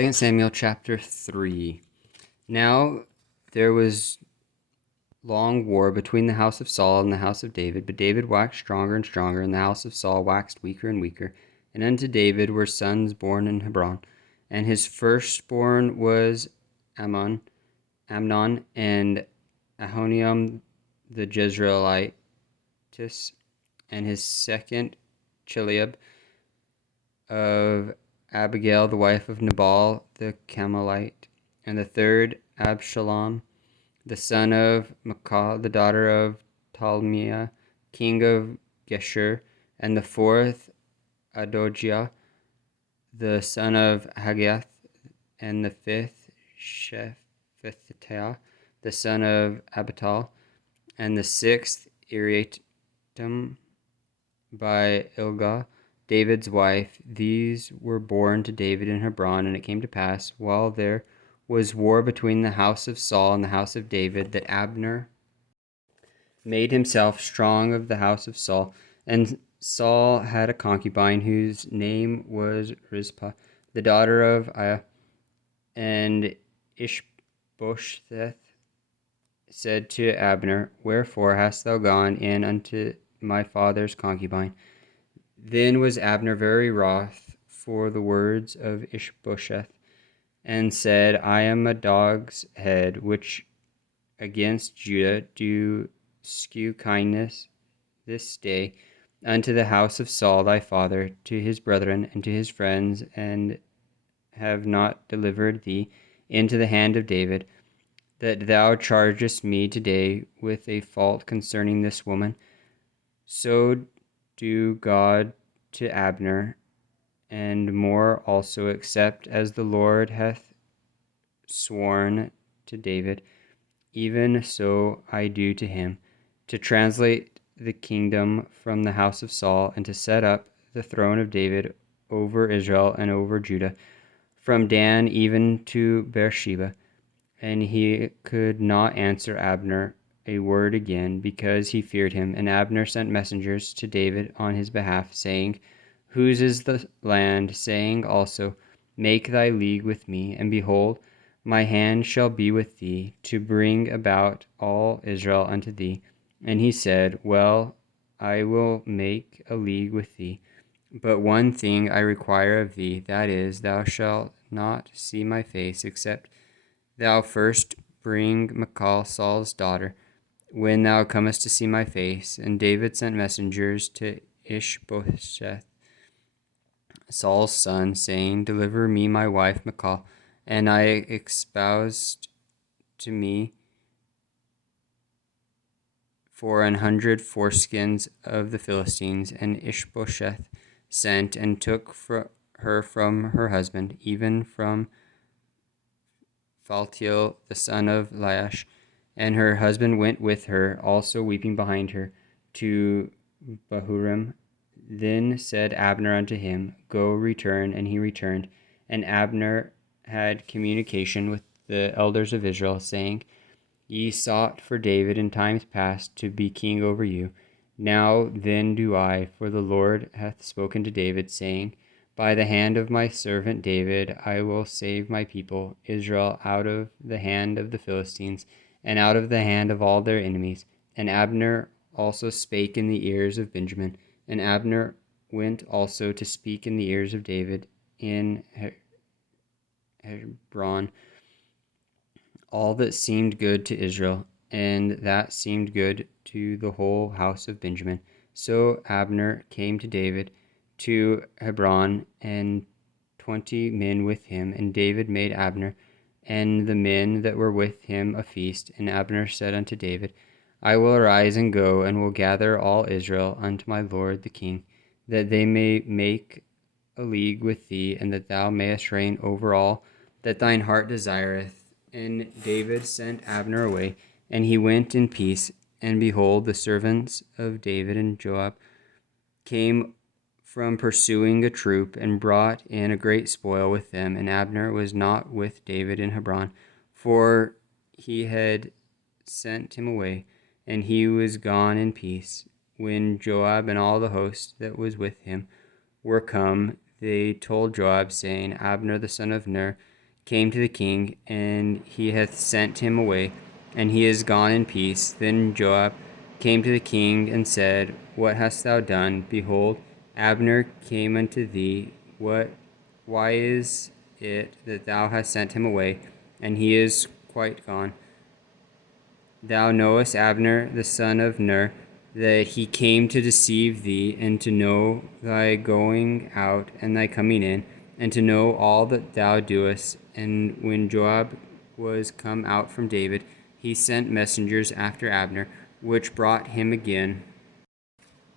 2 Samuel chapter 3. Now there was long war between the house of Saul and the house of David, but David waxed stronger and stronger, and the house of Saul waxed weaker and weaker. And unto David were sons born in Hebron, and his firstborn was Amnon, and Ahoniam the Jezreelitess, and his second Chileab of Abigail the wife of Nabal the Carmelite, and the third Absalom the son of Maacah the daughter of Talmiah king of Geshur, and the fourth Adojah the son of Haggith, and the fifth Shephatiah the son of Abital, and the sixth Iriatam by Ilgah, David's wife. These were born to David in Hebron. And it came to pass, while there was war between the house of Saul and the house of David, that Abner made himself strong of the house of Saul. And Saul had a concubine whose name was Rizpah, the daughter of Aiah. And Ishbosheth said to Abner, Wherefore hast thou gone in unto my father's concubine? Then was Abner very wroth for the words of Ishbosheth, and said, I am a dog's head, which against Judah do shew kindness this day unto the house of Saul thy father, to his brethren and to his friends, and have not delivered thee into the hand of David, that thou chargest me today with a fault concerning this woman. So do God to Abner, and more also, except as the Lord hath sworn to David, even so I do to him, to translate the kingdom from the house of Saul, and to set up the throne of David over Israel and over Judah, from Dan even to Beersheba. And he could not answer Abner a word again, because he feared him. And Abner sent messengers to David on his behalf, saying, Whose is the land? Saying also, Make thy league with me, and behold, my hand shall be with thee, to bring about all Israel unto thee. And he said, Well, I will make a league with thee, but one thing I require of thee, that is, thou shalt not see my face, except thou first bring Michal, Saul's daughter, when thou comest to see my face. And David sent messengers to Ishbosheth, Saul's son, saying, Deliver me my wife Michal. And I espoused to me for 100 foreskins of the Philistines. And Ishbosheth sent and took her from her husband, even from Phaltiel the son of Laish, and her husband went with her, also weeping behind her, to Bahurim. Then said Abner unto him, Go, return. And he returned. And Abner had communication with the elders of Israel, saying, Ye sought for David in times past to be king over you. Now then do I, for the Lord hath spoken to David, saying, By the hand of my servant David I will save my people Israel out of the hand of the Philistines, and out of the hand of all their enemies. And Abner also spake in the ears of Benjamin. And Abner went also to speak in the ears of David in Hebron all that seemed good to Israel, and that seemed good to the whole house of Benjamin. So Abner came to David to Hebron, and 20 men with him. And David made Abner and the men that were with him a feast. And Abner said unto David, I will arise and go, and will gather all Israel unto my lord the king, that they may make a league with thee, and that thou mayest reign over all that thine heart desireth. And David sent Abner away, and he went in peace. And behold, the servants of David and Joab came from pursuing a troop, and brought in a great spoil with them. And Abner was not with David in Hebron, for he had sent him away, and he was gone in peace. When Joab and all the host that was with him were come, they told Joab, saying, Abner the son of Ner came to the king, and he hath sent him away, and he is gone in peace. Then Joab came to the king and said, What hast thou done? Behold, Abner came unto thee. Why is it that thou hast sent him away, and he is quite gone? Thou knowest Abner the son of Ner, that he came to deceive thee, and to know thy going out and thy coming in, and to know all that thou doest. And when Joab was come out from David, he sent messengers after Abner, which brought him again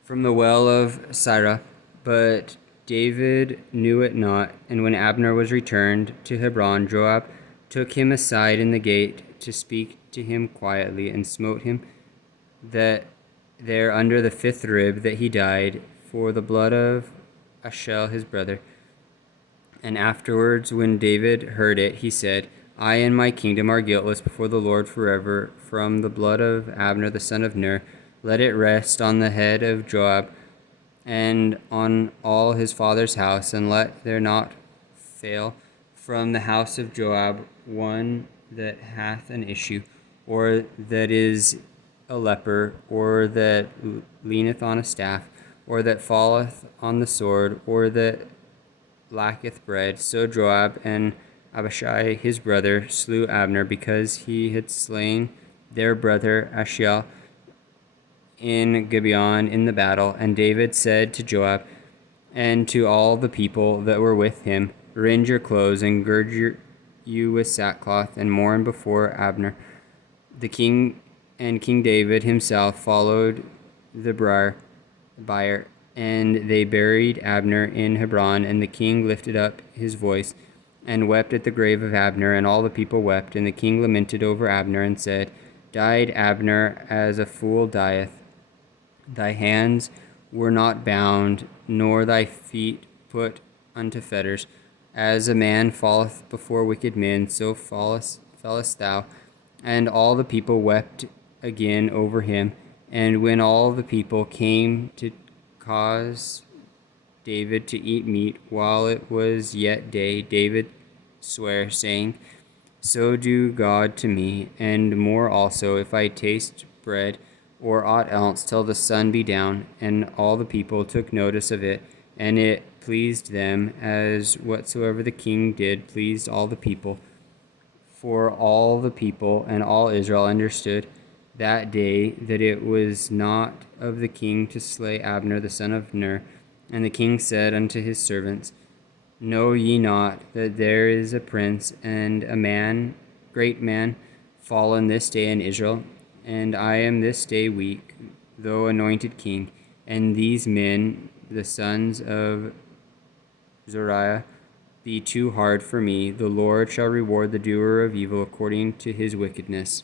from the well of Sirah. But David knew it not. And when Abner was returned to Hebron, Joab took him aside in the gate to speak to him quietly, and smote him that there under the fifth rib, that he died for the blood of Ashel his brother. And afterwards, when David heard it, he said, I and my kingdom are guiltless before the Lord forever from the blood of Abner the son of Ner. Let it rest on the head of Joab and on all his father's house, and let there not fail from the house of Joab one that hath an issue, or that is a leper, or that leaneth on a staff, or that falleth on the sword, or that lacketh bread. So Joab and Abishai his brother slew Abner, because he had slain their brother Ashiel in Gibeon in the battle. And David said to Joab and to all the people that were with him, Rend your clothes and gird you with sackcloth, and mourn before Abner. The king and King David himself followed the bier, and they buried Abner in Hebron. And the king lifted up his voice and wept at the grave of Abner, and all the people wept. And the king lamented over Abner and said, Died Abner as a fool dieth. Thy hands were not bound, nor thy feet put unto fetters. As a man falleth before wicked men, so fallest thou. And all the people wept again over him. And when all the people came to cause David to eat meat while it was yet day, David sware, saying, So do God to me, and more also, if I taste bread or aught else till the sun be down. And all the people took notice of it, and it pleased them, as whatsoever the king did pleased all the people. For all the people and all Israel understood that day that it was not of the king to slay Abner the son of Ner. And the king said unto his servants, Know ye not that there is a prince and a man, great man, fallen this day in Israel? And I am this day weak, though anointed king. And these men, the sons of Zariah, be too hard for me. The Lord shall reward the doer of evil according to his wickedness.